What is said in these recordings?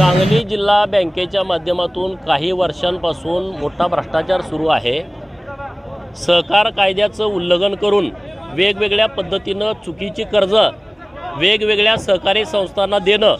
सांगली जिल्हा बँकेच्या माध्यमातून काही वर्षांपासून मोठा भ्रष्टाचार सुरू आहे। सहकार कायद्याचं उल्लंघन करून वेगवेगळ्या पद्धतीनं चुकीची कर्ज वेगवेगळ्या सहकारी संस्थांना देणं,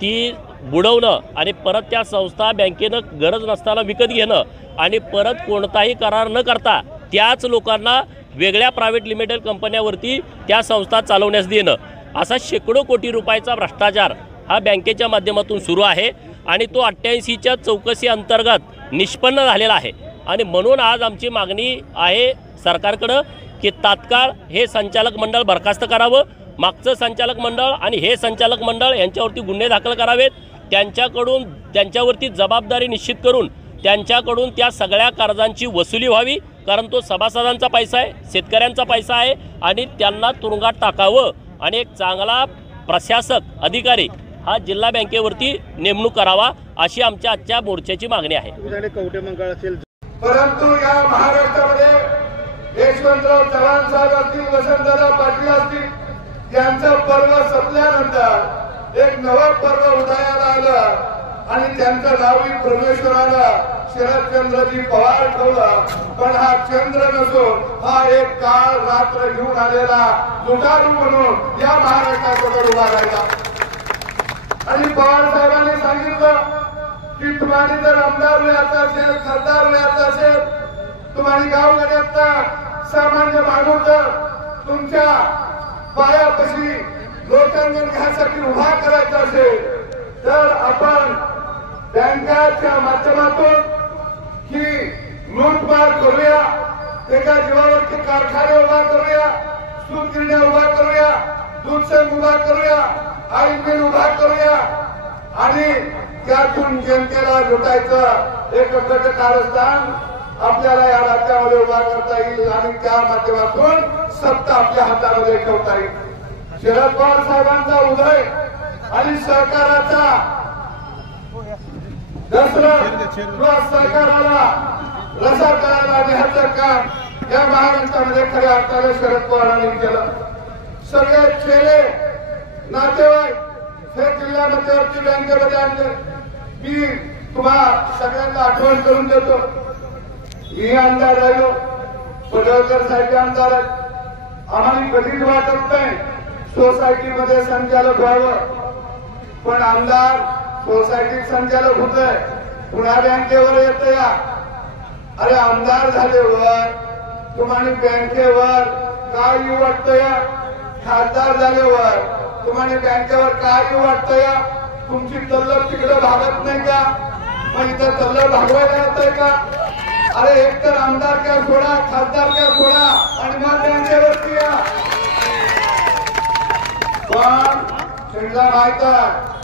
ती बुडवणं आणि परत त्या संस्था बँकेनं गरज नसताना विकत घेणं आणि परत कोणताही करार न करता त्याच लोकांना वेगळ्या प्रायव्हेट लिमिटेड कंपन्यावरती त्या संस्था चालवण्यास देणं, असा शेकडो कोटी रुपयाचा भ्रष्टाचार हा बँकेच्या माध्यमातून सुरू आहे आणि तो 88च्या चौकशी अंतर्गत निष्पन्न झालेला आहे। आणि म्हणून आज आमची मागणी आहे सरकारकडे की तात्काळ हे संचालक मंडळ बरखास्त करावं, मागचं संचालक मंडळ आणि हे संचालक मंडळ यांच्यावरती गुन्हे दाखल करावेत, त्यांच्यावरती जबाबदारी निश्चित करून त्यांच्याकडून त्या सगळ्या कर्जांची वसुली व्हावी, कारण तो सभासदांचा पैसा आहे, शेतकऱ्यांचा पैसा आहे आणि त्यांना तुरुंगात टाकावं आणि एक चांगला प्रशासक अधिकारी हा जिल्हा बँकेवरती नेमणूक करावा, अशी आमच्या आजच्या मोर्चाची मागणी आहे। परंतु या महाराष्ट्रामध्ये यशवंतराव चव्हाण साहेब असतील, वसंतदादा पाटील असतील, यांचं पर्व संपल्यानंतर एक नवं पर्व उदयाला आलं आणि त्यांचं नावही परमेश्वराला शरदचंद्रजी पवार ठेवलं। पण हा चंद्र नसून हा एक काळ रात्र घेऊन आलेला लुटारू म्हणून या महाराष्ट्राकडे उभा राहिला। आणि पवार साहेबांनी सांगितलं की तुम्हाला जर आमदार व्हायचं असेल, खासदार व्हायचं असेल, तुम्हाला गावगाड्यातला सामान्य माणूस जर तुमच्या पायापाशी लोटांगण घ्यायसाठी उभा करायचा असेल तर आपण बँकाच्या माध्यमातून ही लूटमार करूया, एका जीवावरती कारखाने उभा करूया, सूत गिरण्या उभा करूया, दूध संघ उभा करूया, आईल मिल उभा करूया आणि त्यातून जनतेला लुटायचं एक गट कारस्थान आपल्याला या राज्यामध्ये उभा करता येईल आणि त्या माध्यमातून सत्ता आपल्या हातामध्ये ठेवता येईल। शरद पवार साहेबांचा उदय आणि सहकाराचा सहकाराला रसा करायला न्यायचं काम या महाराष्ट्रामध्ये खऱ्या अर्थाने शरद पवारांनी केलं। सगळे चेहरे नातेवाईक हे जिल्हा मध्यवर्ती बँकेमध्ये आणले। मी तुम्हा सगळ्यांना आठवण करून देतो, मी आमदार राहिलो, पडळकर साहेब आमदार आहेत, आम्हाला कधीच वाटत नाही सोसायटीमध्ये संचालक व्हावं, पण आमदार सोसायटीत संचालक होतोय, पुन्हा बँकेवर येतं या। अरे आमदार झाल्यावर तुम्हाला बँकेवर काय येऊ वाटतं या, खासदार झाल्यावर तुम्हाला बँकेवर काय येऊ वाटतं या, तुमची तल्लब तिकडे भागत नाही का, मग इथं तल्लब भागवायला येतंय का? अरे एक तर आमदार क्या सोडा, खासदार क्या सोडा आणि मग बँकेवरती या। पण त्यांना माहित आहे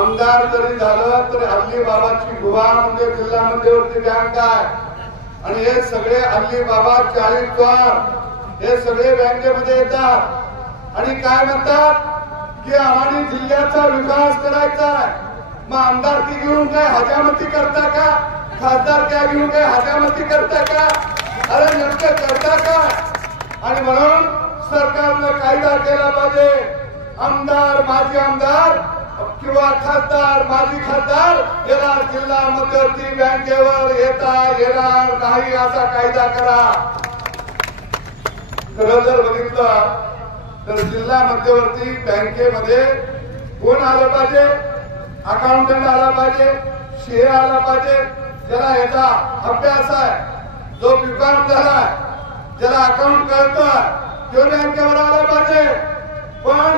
आमदार जरी झालं तरी हल्ली बाबाची गुहा म्हणजे जिल्हा मध्यवर्ती बँक आहे आणि हे सगळे हल्ली बाबा 40 द्वार हे सगळे बँकेमध्ये येतात आणि काय म्हणतात की आम्हाला जिल्ह्याचा विकास करायचा आहे। मग आमदारकी घेऊन काय हजामती करता का, खासदार काय घेऊन काय हजामती करता का? अरे नेमकं करता का? आणि म्हणून सरकारनं कायदा केला पाहिजे, आमदार माजी आमदार किंवा खासदार माजी खासदार याला जिल्हा मध्यवर्ती बँकेवर येता येणार नाही असा कायदा करा। खरं जर बघितलं तर जिल्हा मध्यवर्ती बँकेमध्ये कोण आलं पाहिजे? अकाउंटंट आला पाहिजे, सीए आला पाहिजे, ज्याला याचा अभ्यास आहे, जो विभाग झाला, ज्याला अकाउंट कळतं तो बँकेवर आला पाहिजे। पण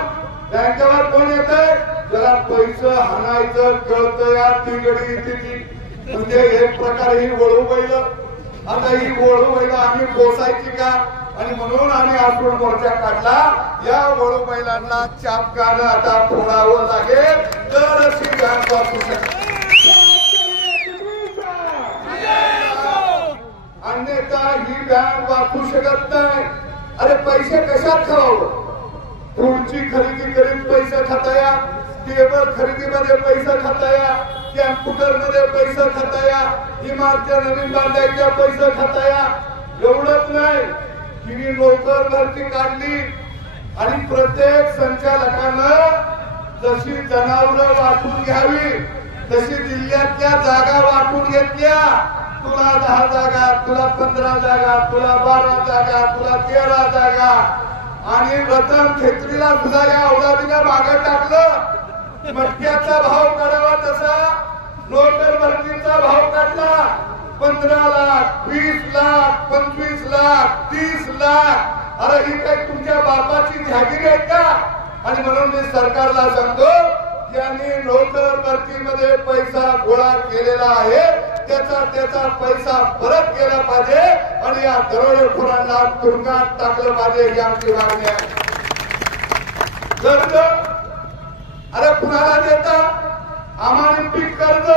बँकेवर कोण येतंय? ज्याला पैसे हाणायचं कळतं या ती गडी येते, म्हणजे एक प्रकारे ही वळू बैल। आता ही वळू बैल आम्ही पोसायची का? आणि म्हणून आम्ही आसून मोर्चा काढला, या वळू बैलांना चापकानं आता फोडावं लागेल तर अशी बँक वाचू शकते, अन्यथा ही बँक वाचू शकत नाही। अरे पैसे कशात खावावं? पुढची खरेदी करीत पैसे खाताया, केबल खरेदीमध्ये पैसे खाताया, कॅम्प्युटर मध्ये पैसे खाताया, इमारत्या नवीन बांधायच्या पैसे खाताया। एवढंच नाही, तिने नोकर भरती काढली आणि प्रत्येक संचालकानं जशी जनावरं वाटून घ्यावी तशी जिल्ह्यातल्या जागा वाटून घेतल्या. तुला 10 जागा, तुला 15 जागा, तुला 12 जागा, तुला 13 जागा. आणि रतन खेत्रीला सुद्धा या औलादीला मागं टाकलं. मटक्याचा भाव काढावा तसा नोकर भरतीचा भाव काढला. 15 लाख, 20 लाख, 25 लाख, 30 लाख. अरे ही काही तुमच्या बापाची जागीर आहे का? आणि म्हणून मी सरकारला सांगतो, यांनी नोकर भरतीमध्ये पैसा गोळा केलेला आहे, त्याचा पैसा परत केला पाहिजे आणि या दरोडेखोरांना तुरुंगात टाकलं पाहिजे ही आमची मागणी आहे. कर्ज अरे कुणाला देता? आम्हाला पीक कर्ज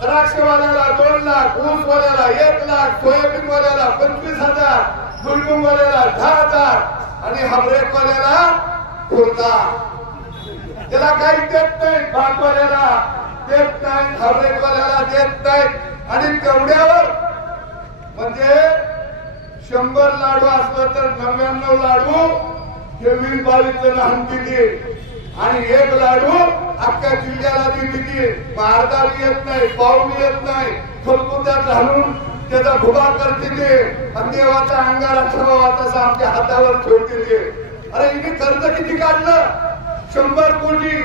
द्राक्षवाल्याला 2 लाख, ऊसवाल्याला 1 लाख, सोयाबीनवाल्याला 25,000, भुईमुगवाल्याला 10,000 आणि हबरेकवाल्याला खुर्दा. त्याला काही देत नाही, भातवाल्याला देत नाही, हबरेकवाल्याला देत नाही. आणि तेवढ्यावर म्हणजे 100 लाडू असलं तर 99 लाडू हे 20-22 जण हंती आणि 1 लाडू अख्ख्या जिल्ह्याला दिली. अर्धा बी येत नाही, पाव बी येत नाही, खलकुत्यात घालून त्याचा भुगा करते ते आणि देवाचा अंगारा ठेवावा तसा आमच्या हातावर ठेवते ते. अरे हिने कर्ज किती काढलं? 100 कोटी,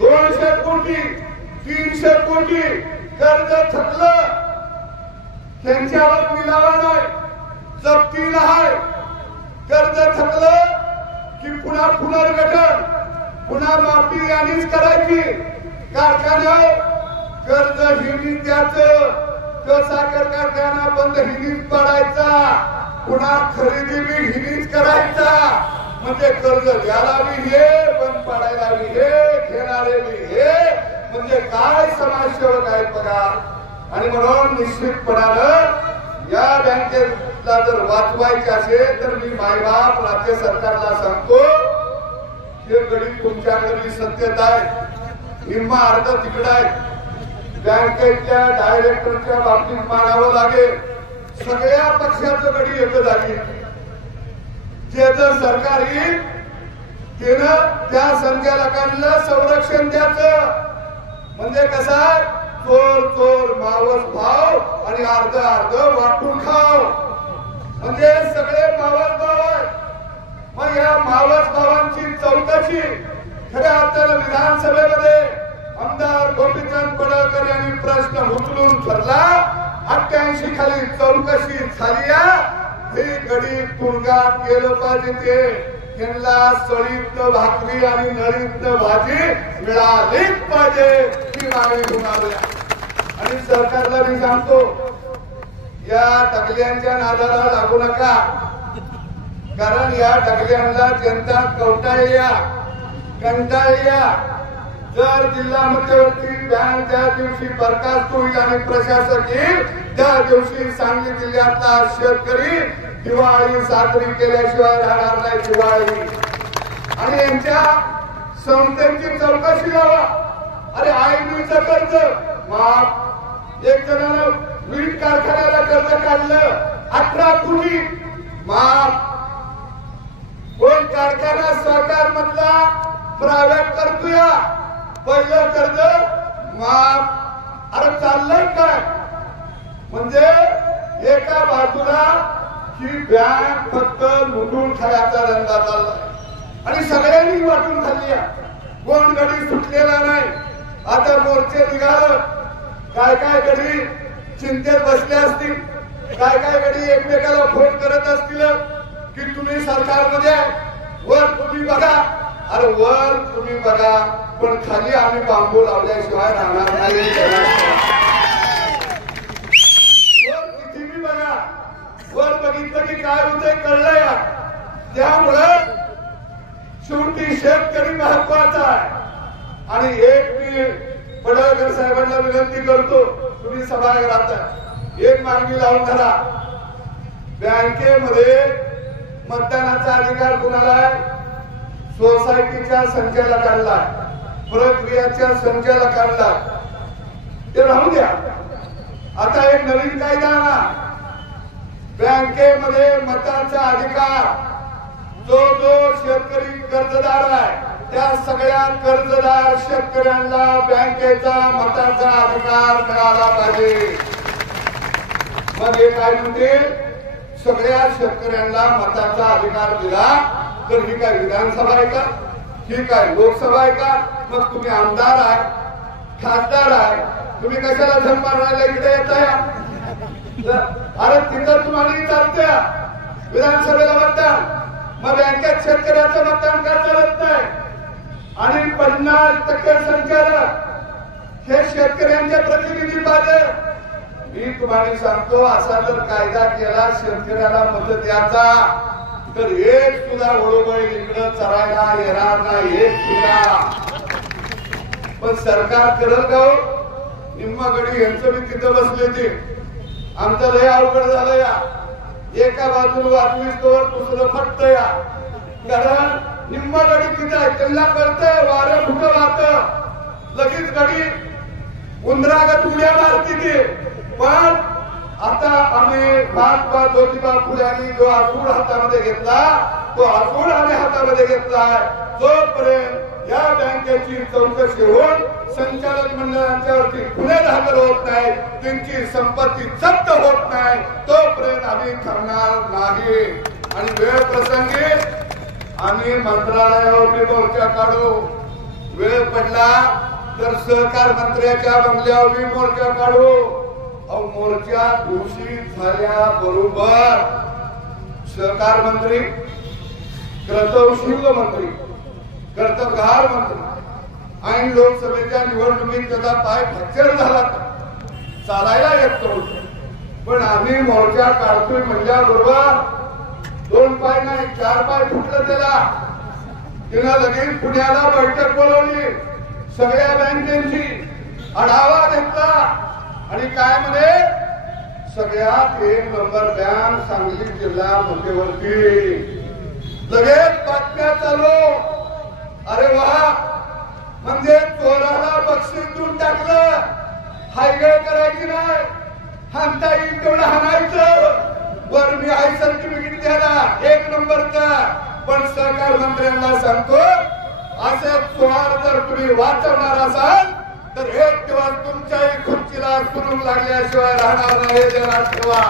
200 कोटी, 300 कोटी कर्ज थकलं. त्यांच्यावर मिळावा नाही, जप्ती नाही. कर्ज थकलं की पुन्हा पुनर्गठन, पुन्हा माफी यांनीच करायची. कारखान्यावर कर्ज हिनीच द्यायचं, साखर कारखाना बंद हिनीच पडायचा, पुन्हा खरेदी बी हिनीच करायचा. म्हणजे कर्ज द्यायला बी हे, बंद पडायला बी हे, घेणारे बी हे. म्हणजे काय समाजसेवक आहेत बघा. आणि म्हणून निश्चितपणानं या बँकेला जर वाचवायचे असेल तर मी मायबाप राज्य सरकारला सांगतो, हे गणित तुमच्याकडे सत्यता आहे, निम्मा अर्ध तिकडं आहे. बँकेच्या डायरेक्टरच्या बाबतीत मानावं लागेल, सगळ्या पक्षाचं गडी एकच आहे. जे जर सरकार येईल त्यानं त्या संचालकांना संरक्षण द्यायचं. म्हणजे कसा चोर मावस भाव आणि अर्ध वाटून खाव. म्हणजे सगळे मावस भाव आहेत. मग या मावस भावांची चौकशी खऱ्या अर्थानं विधानसभेमध्ये आमदार गोपीचंद पडळकर यांनी प्रश्न उचलून ठरला. 88 खाली चौकशी झाली. हे गडी तुरुंगात गेलं पाहिजे. ते त्यांना सळीत भाकरी आणि नळीत भाजी मिळालीच पाहिजे ही मागणी होणार. आणि सरकारला मी सांगतो, या टकल्यांच्या नादाला लागू नका. कारण या टकल्यांना जनता कंटाळल्या. जर जिल्हा मध्यवर्ती बँक ज्या दिवशी बरखास्त होईल आणि प्रशासक येईल त्या दिवशी सांगली जिल्ह्यातला शेतकरी दिवाळी साजरी केल्याशिवाय राहणार नाही. दिवाळी आणि यांच्या संस्थांची चौकशी लावा. अरे आयबीचं कर्ज माफ, एक जणांना वीट कारखान्याला कर्ज काढलं 18 कोटी माफ. कोण कारखाना सहकार मधला प्रायव्हेट करतोय, पहिलं कर्ज माफ. अरे चाललंय काय? म्हणजे एका बाजूला ही बँक फक्त लुटून खायचा धंदा चाललाय आणि सगळ्यांनी वाटून खाल्ली. कोण गडी सुटलेला नाही. आता मोर्चे निघालं, काय गडी चिंतेत बसले असतील, काय गडी एकमेकाला फोन करत असतील की तुम्ही सरकारमध्ये वर तुम्ही बघा. अरे वर तुम्ही बघा पण खाली आम्ही बांबू लावल्याशिवाय राहणार नाही. वर किती बी बघा, वर बघितलं की काय होतंय कळलंय. त्यामुळं शेवटी शेतकरी महत्वाचा आहे. आणि एक मी पडळकर साहेबांना विनंती करतो, तुम्ही सभागृहात एक मागणी लावून धरा. बँकेमध्ये मतदानाचा अधिकार कुणाला आहे? सोसायटीच्या संचालकांना, प्रक्रियाच्या संचालकांना. ते राहू द्या. आता एक नवीन कायदा आणा. बँकेमध्ये मताचा अधिकार जो शेतकरी कर्जदार आहे त्या सगळ्या कर्जदार शेतकऱ्यांना बँकेचा मताचा अधिकार मिळाला पाहिजे। मग हे काय म्हणते, सगळ्या शेतकऱ्यांना मताचा अधिकार दिला तर ही काय विधानसभा आहे का, ही काय लोकसभा आहे का? मग तुम्ही आमदार आहे, खासदार आहे, तुम्ही कशाला धन मारायला इकडे येताय? अरे तिथं तुम्हाला चालते विधानसभेला मतदान, मग बँकेत शेतकऱ्याचं मतदान का चालत नाही? आणि 50% संख्यानं हे शेतकऱ्यांचे प्रतिनिधी पाहिजे। मी तुम्हाला सांगतो, असा जर कायदा केला शेतकऱ्याला मत द्यायचा तर एक सुद्धा ओळोबळ इकडं चरायला येणार नाही, एक सुद्धा। पण सरकार करत का हो? निम्मा गडी यांचं मी तिथं बसले ते, आमचं लय अवघड झालं या, एका बाजूला वाचविस्तोवर दुसरं फटत या, कारण निम्मा गडी तिथं आहे, त्यांना कळतंय वारं कुठं वाहत, लगेच गडी उंदरागत उड्या मारती ते। पण आता आम्ही महात्मा ज्योतिबा फुल्यांनी जो आसूड हातामध्ये घेतला, तो आसूड आम्ही हातामध्ये घेतलाय, जोपर्यंत या बँकेची चौकशी होऊन संचालक मंडळांच्यावरती गुन्हे दाखल होत नाही, त्यांची संपत्ती जप्त होत नाही, तोपर्यंत आम्ही थांबणार नाही। आणि वेळ प्रसंगी आम्ही मंत्रालयावर मोर्चा काढू, वेळ पडला तर सहकार मंत्र्याच्या बंगल्यावर मोर्चा काढू। मोर्चा घोषित झाल्याबरोबर सहकार मंत्री, कर्तव्यशील मंत्री, कर्तबगार मंत्री आणि लोकसभेच्या निवडणुकीत त्याचा पाय फ्रॅक्चर झाला, चालायला येत नव्हतं, पण आम्ही मोर्चा काढतोय म्हणल्याबरोबर 2 पाय नाही 4 पाय फुटलं त्याला। तिनं लगेच पुण्याला बैठक बोलवली, सगळ्या बँकेची आढावा घेतला आणि काय म्हणे, सगळ्यात 1 नंबर बँक सांगली जिल्हा मध्यवर्ती। लगेच बातम्या चालू, अरे वा, म्हणजे चोराला बक्षीस देऊन टाकलं, हायवे करायची नाही, हाणता येईल तेवढं हाणायचं, वर मी आहे सर्टिफिकेट द्यायला 1 नंबरचा। पण सहकार मंत्र्यांना सांगतो, असे चोर जर तुम्ही वाचवणार असाल तर एक दिवस तुमच्याही खुर्चीला सुरुंग लागल्याशिवाय राहणार नाही, हे ध्यानात ठेवा।